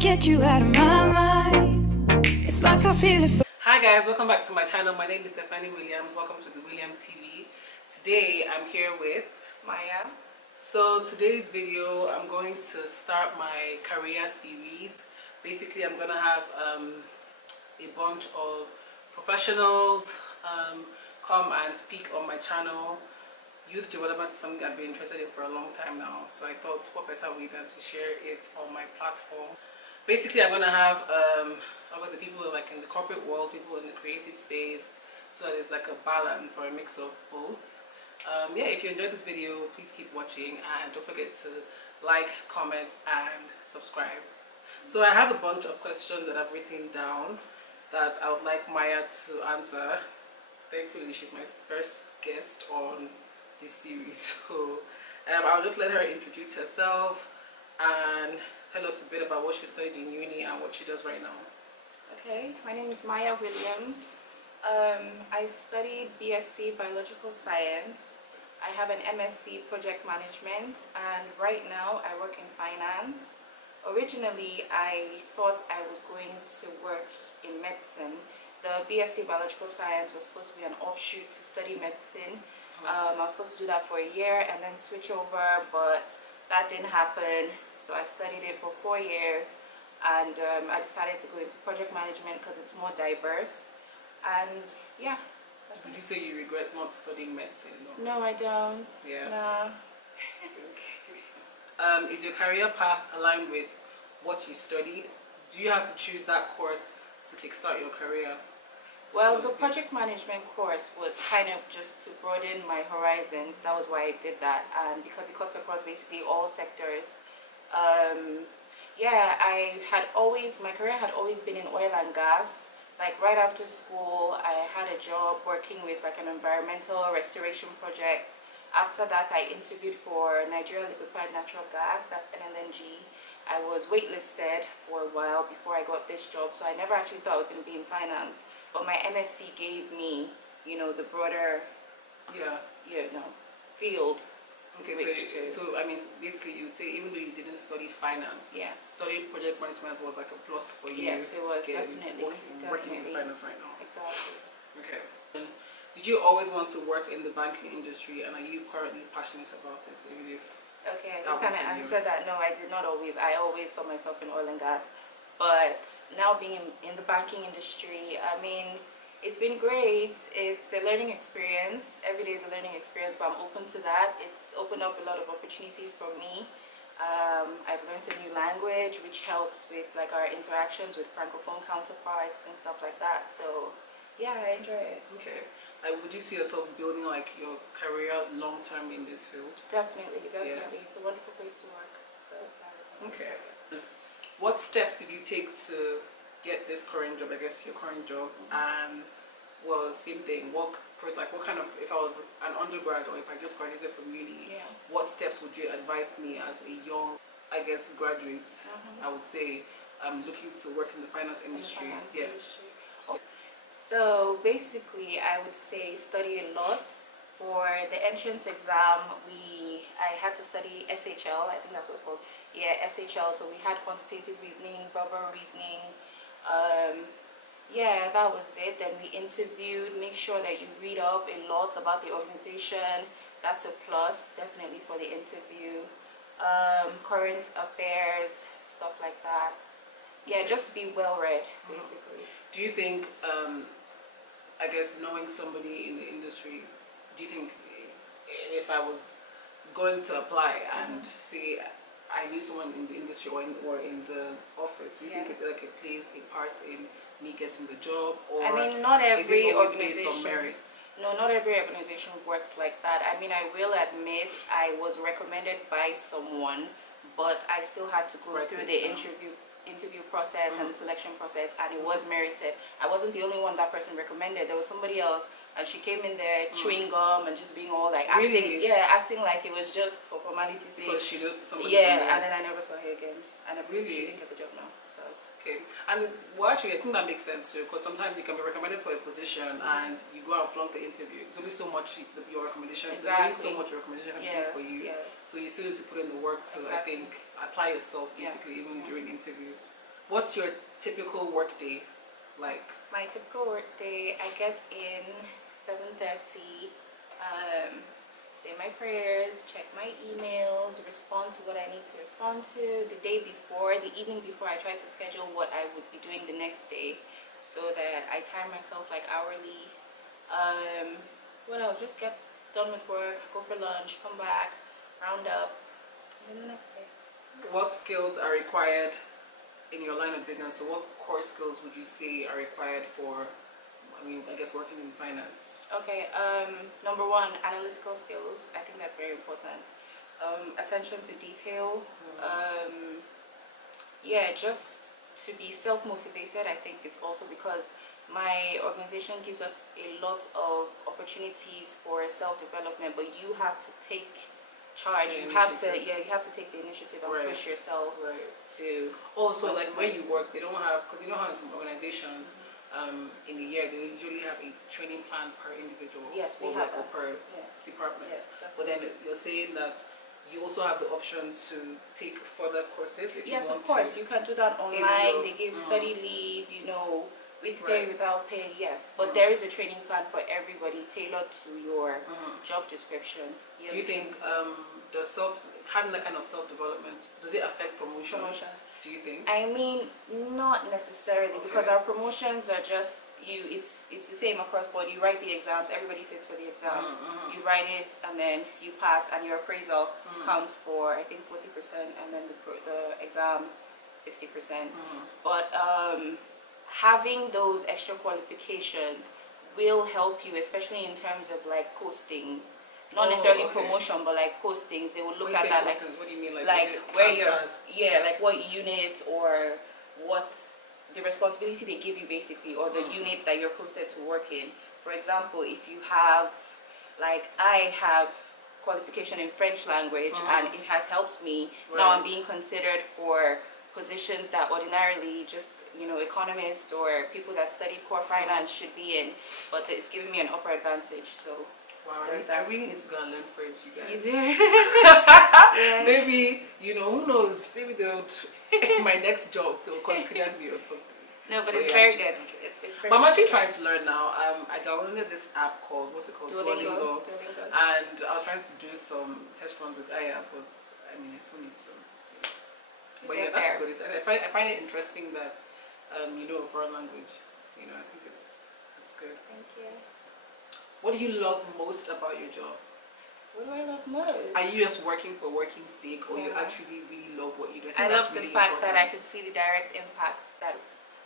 get you out of my mind. It's like I feel it. Hi guys, welcome back to my channel. My name is Thewilliams. Welcome to Thewilliams TV. Today I'm here with Maya. So today's video, I'm going to start my career series. Basically, I'm gonna have a bunch of professionals come and speak on my channel. Youth development is something I've been interested in for a long time now, so I thought what better way than to share it on my platform. Basically, I'm gonna have obviously people like in the corporate world, people in the creative space, so that there's like a balance or a mix of both. Yeah, if you enjoyed this video, please keep watching and don't forget to like, comment and subscribe. So I have a bunch of questions that I've written down that I would like Maya to answer. Thankfully, she's my first guest on this series, so I'll just let her introduce herself and tell us a bit about what she studied in uni and what she does right now. Okay, my name is Maya Williams. I studied BSc Biological Science. I have an MSc Project Management, and right now I work in finance. Originally, I thought I was going to work in medicine. The BSc Biological Science was supposed to be an offshoot to study medicine. I was supposed to do that for a year and then switch over, but that didn't happen. So I studied it for 4 years, and I decided to go into project management because it's more diverse. And yeah. Would you say you regret not studying medicine? No, I don't. Yeah. No. Is your career path aligned with what you studied? Do you have to choose that course to kickstart your career? Well, the project management course was kind of just to broaden my horizons. That was why I did that, and because it cuts across basically all sectors. Yeah, my career had always been in oil and gas. Like right after school, I had a job working with like an environmental restoration project. After that, I interviewed for Nigeria Liquefied Natural Gas, that's NLNG. I was waitlisted for a while before I got this job, so I never actually thought I was going to be in finance. But my MSc gave me, you know, the broader, field. Okay, so I mean, basically, you would say even though you didn't study finance, studying project management was like a plus for you. Yes, it was definitely. Working in finance right now. Exactly. Okay. And did you always want to work in the banking industry, and are you currently passionate about it? Even if I just kind of answered that. No, I did not always. I always saw myself in oil and gas. But now being in the banking industry, I mean, it's been great. It's a learning experience. Every day is a learning experience, but I'm open to that. It's opened up a lot of opportunities for me. I've learned a new language, which helps with like our interactions with francophone counterparts and stuff like that. So yeah, I enjoy it. Okay. Would you see yourself building like your career long term in this field? Definitely. Yeah. It's a wonderful place to work. So okay. What steps did you take to get this current job? I guess your current job, and well, same thing. What kind of, if I was an undergrad or if I just graduated from uni, what steps would you advise me as a young, I guess, graduate? I would say I'm looking to work in the finance industry. So basically, I would say study a lot. For the entrance exam, I had to study SHL. I think that's what it's called. Yeah, SHL. So we had quantitative reasoning, verbal reasoning. Yeah, that was it. Then we interviewed. Make sure that you read up a lot about the organization. That's a plus, definitely, for the interview. Current affairs, stuff like that. Yeah, just be well read, basically. Do you think, I guess, knowing somebody in the industry, do you think if I was going to apply and say I knew someone in the industry or in the office, do you think it plays a part in me getting the job, or I mean, not every is it always organization based on merit? No, not every organization works like that. I mean, I will admit I was recommended by someone, but I still had to go through the interview process and the selection process, and it was merited. I wasn't the only one that person recommended. There was somebody else, and she came in there chewing gum and just being all like acting, acting like it was just for formality's sake. Because she knows somebody. Yeah, and then I never saw her again, and she didn't get the job now. So okay, and well, actually, I think that makes sense too, because sometimes you can be recommended for a position and you go out and flunk the interview. There's only so much your recommendation. There's only so much your recommendation can do for you. So you still need to put in the work to, I think, apply yourself basically even during interviews. What's your typical work day like? My typical work day, I get in 7:30, say my prayers, check my emails, respond to what I need to respond to. The day before, the evening before, I try to schedule what I would be doing the next day so that I time myself like hourly. What else? Just get done with work, go for lunch, come back, round up, and then the next day. What skills are required in your line of business? So what core skills would you say are required for, I guess, working in finance? Okay, number one, analytical skills. I think that's very important. Attention to detail. Yeah, just to be self-motivated. I think it's also because my organization gives us a lot of opportunities for self-development, but you have to take charge. You have to take the initiative and push yourself to. Also, like where you work, they don't have, because you know how in some organizations, in a year they usually have a training plan per individual. Yes, we or have like, or per department. Yes, but then you're saying that you also have the option to take further courses if you want to. Yes, of course. You can do that online. They give study leave, with pay, without pay, yes. But there is a training plan for everybody tailored to your job description. Do you think having that kind of self-development, does it affect promotions? Do you think? I mean, not necessarily, because our promotions are just it's the same across board. You write the exams, everybody sits for the exams. You write it and then you pass, and your appraisal counts for I think 40%, and then the exam 60%. But having those extra qualifications will help you, especially in terms of like postings. Not necessarily promotion, but like postings. They will look at that postings, what do you mean? Like where you're, like what unit or what the responsibility they give you basically, or the unit that you're posted to work in. For example, if you have, like I have qualification in French language and it has helped me. Now I'm being considered for positions that ordinarily just economists or people that study core finance should be in, but it's giving me an upper advantage. So wow, I really need to go and learn French, you guys. Maybe who knows, maybe my next job they'll consider me or something. No, but it's very good. It's very but I'm actually trying to learn now. I downloaded this app called, Duolingo. And I was trying to do some test runs with Aya, but I mean I still need to. But yeah, that's good. I find it interesting that you know a foreign language. I think it's good. Thank you. What do you love most about your job? What do I love most? Are you just working for working's sake, or you actually really love what you do? I love the fact that I could see the direct impact that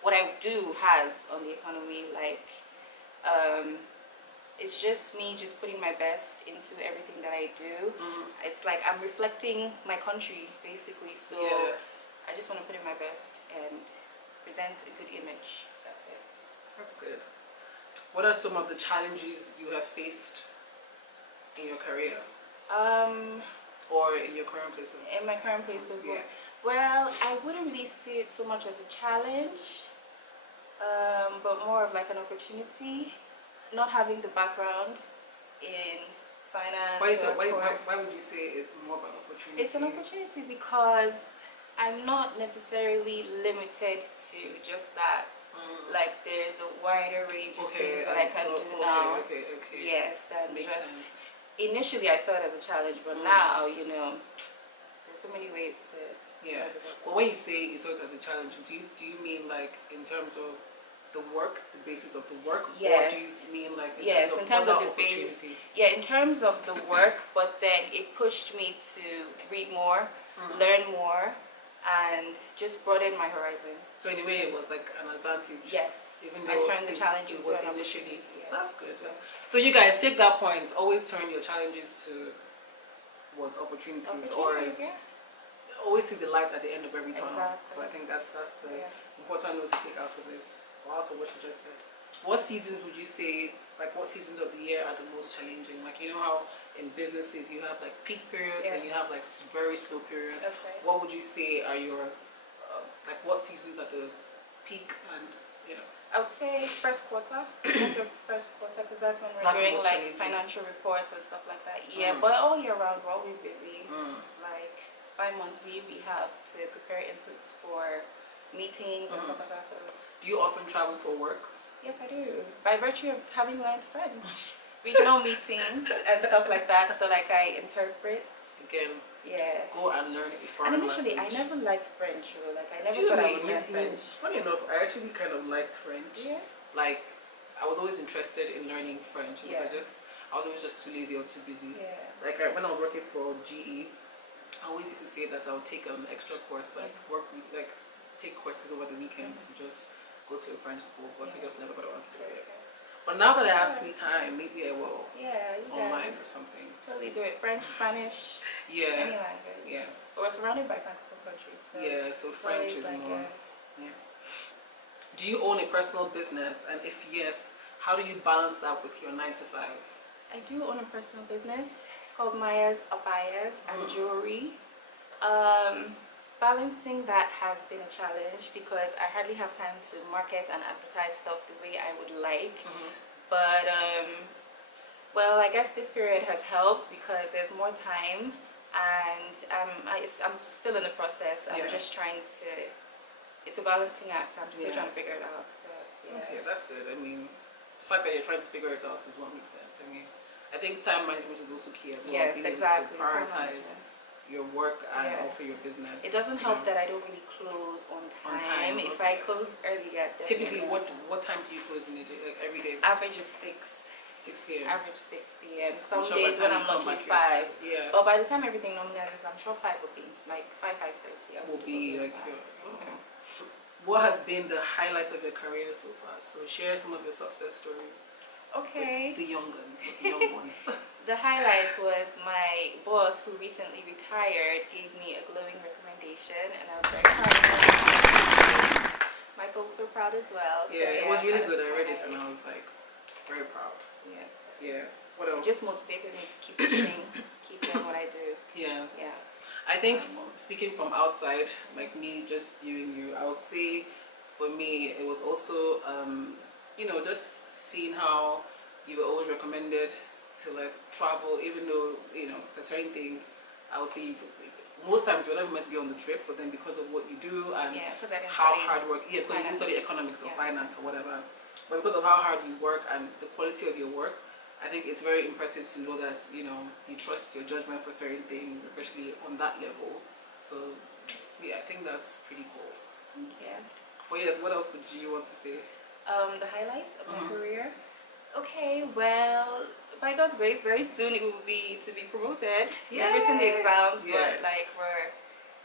what I do has on the economy. Like, it's just me just putting my best into everything that I do. It's like I'm reflecting my country basically. So I just want to put in my best and present a good image. That's it. That's good. What are some of the challenges you have faced in your career? Or in your current place of work? In my current place of work? Well, I wouldn't really see it so much as a challenge, but more of like an opportunity. Not having the background in finance. Why would you say it's more of an opportunity? It's an opportunity because I'm not necessarily limited to just that. Like there's a wider range of things that I can do now. Yes, that makes sense. Initially I saw it as a challenge, but now there's so many ways to. Yeah. Well, when you say you saw it as a challenge, do you mean like in terms of the work, the basis of the work, or do you mean like in terms of opportunities? Yeah, in terms of the work, but then it pushed me to read more, learn more, and just broaden my horizon. So in a way, it was like an advantage. Yes. Even though I turned the challenge into an initially. Yes. That's good. So you guys take that point. Always turn your challenges to opportunities, or always see the light at the end of every tunnel. Exactly. So I think that's the important note to take out of this, or out of what you just said. What seasons would you say, like what seasons of the year are the most challenging? Like how in businesses you have like peak periods and you have like very slow periods. What would you say are your like what seasons are the peak and I would say first quarter, end of first quarter, because that's when we're doing like financial reports and stuff like that. Yeah, but all year round we're always busy. Like bi-monthly we have to prepare inputs for meetings and stuff like that. So Do you often travel for work? yes, I do. By virtue of having learned French, regional meetings and stuff like that. So like I interpret. Again, Yeah. go and learn a foreign And initially, language. I never liked French. Like I never Do you thought I mean, would learn French. funny enough, I actually kind of liked French. Yeah. Like, I was always interested in learning French because Yeah. I was always just too lazy or too busy. Yeah. Like when I was working for GE, I always used to say that I would take an extra course, like take courses over the weekends to just go to a French school, but I just never got around to it. But now that I have free time, maybe I will. Yeah, you online or guys something. totally do it. French, Spanish, Yeah. any language. Yeah. We're surrounded by francophone countries. So Yeah, so it's French always is like more. Yeah. Do you own a personal business? And if yes, how do you balance that with your 9 to 5? I do own a personal business. It's called Maya's Abayas and Jewelry. Balancing that has been a challenge because I hardly have time to market and advertise stuff the way I would like. But well, I guess this period has helped because there's more time, and I'm still in the process. I'm just trying to. It's a balancing act. I'm still trying to figure it out. So, yeah. Okay, that's good. I mean, the fact that you're trying to figure it out is what makes sense. I mean, I think time management is also key as well. Yes, being exactly. able to prioritize your work and also your business. It doesn't help that I don't really close on time. If I close earlier, typically, what time do you close in a day? Like every day? Average of 6 p.m. Average 6 p.m. Some sure days when I'm lucky 5. Yeah. But by the time everything normalizes, I'm sure 5 will be like 5:30. Will be like your. What has been the highlight of your career so far? So share some of your success stories. Okay. With the young ones, the young ones. The highlight was my boss, who recently retired, gave me a glowing recommendation, and I was very proud. My folks were proud as well. Yeah, it was really good. I read it and I was like very proud. Yes. Yeah. What else? It just motivated me to keep pushing, keep doing what I do. Yeah. Yeah. I think speaking from outside, like me just viewing you, I would say for me it was also just seeing how you were always recommended to like travel, even though there's certain things I would say most times you're never meant to be on the trip, but then because of what you do and how hard work, because you didn't study economics or finance or whatever, but because of how hard you work and the quality of your work, I think it's very impressive to know that you trust your judgment for certain things, especially on that level. So yeah, I think that's pretty cool. Yeah. But yes, what else would you want to say? The highlights of my career. Okay, well, by God's grace, very soon it will be to be promoted. Yeah. I've written the exam, but like we're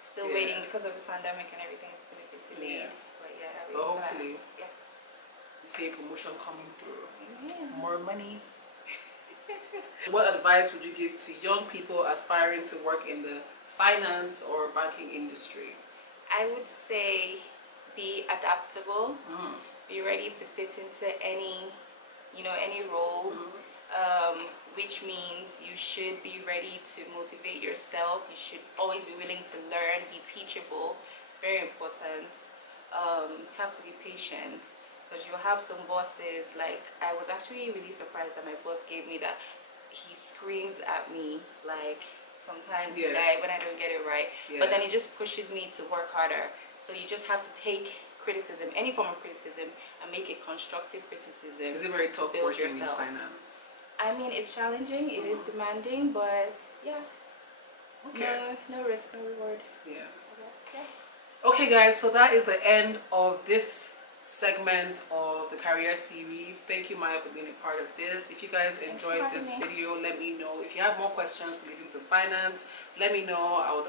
still waiting because of the pandemic and everything. It's been a bit delayed. But yeah, hopefully, you see a promotion coming through. More monies. What advice would you give to young people aspiring to work in the finance or banking industry? I would say be adaptable. Be ready to fit into any role, which means you should be ready to motivate yourself. You should always be willing to learn, be teachable. It's very important. You have to be patient because you'll have some bosses. Like, I was actually really surprised that my boss gave me that. He screams at me like sometimes when I don't get it right, but then he just pushes me to work harder. So you just have to take criticism, any form of criticism, and make it constructive criticism. Is it very tough build working yourself. in finance? I mean, it's challenging, it is demanding, but yeah. Okay. No risk, no reward. Yeah. Yeah. Okay guys, so that is the end of this segment of the career series. Thank you, Maya, for being a part of this. If you guys enjoyed this video, let me know. If you have more questions relating to finance, let me know. I would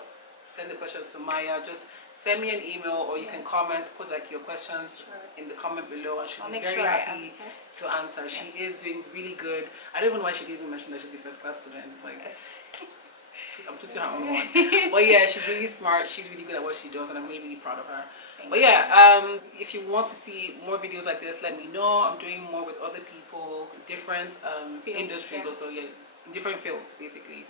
send the questions to Maya. Just send me an email, or you can comment, put like your questions in the comment below, and she'll be very happy to answer. She is doing really good. I don't even know why she didn't even mention that she's a first class student. Like, I'm putting her on one. But yeah, she's really smart. She's really good at what she does, and I'm really, really proud of her. But yeah, if you want to see more videos like this, let me know. I'm doing more with other people, different industries also, different fields basically.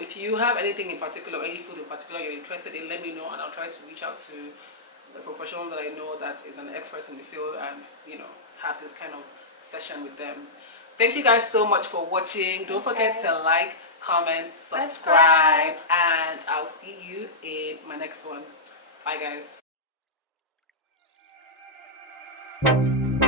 If you have anything in particular, any field in particular you're interested in, let me know, and I'll try to reach out to a professional that I know that is an expert in the field and have this kind of session with them. Thank you guys so much for watching. Don't forget to like, comment, subscribe, and I'll see you in my next one. Bye guys. Thank you.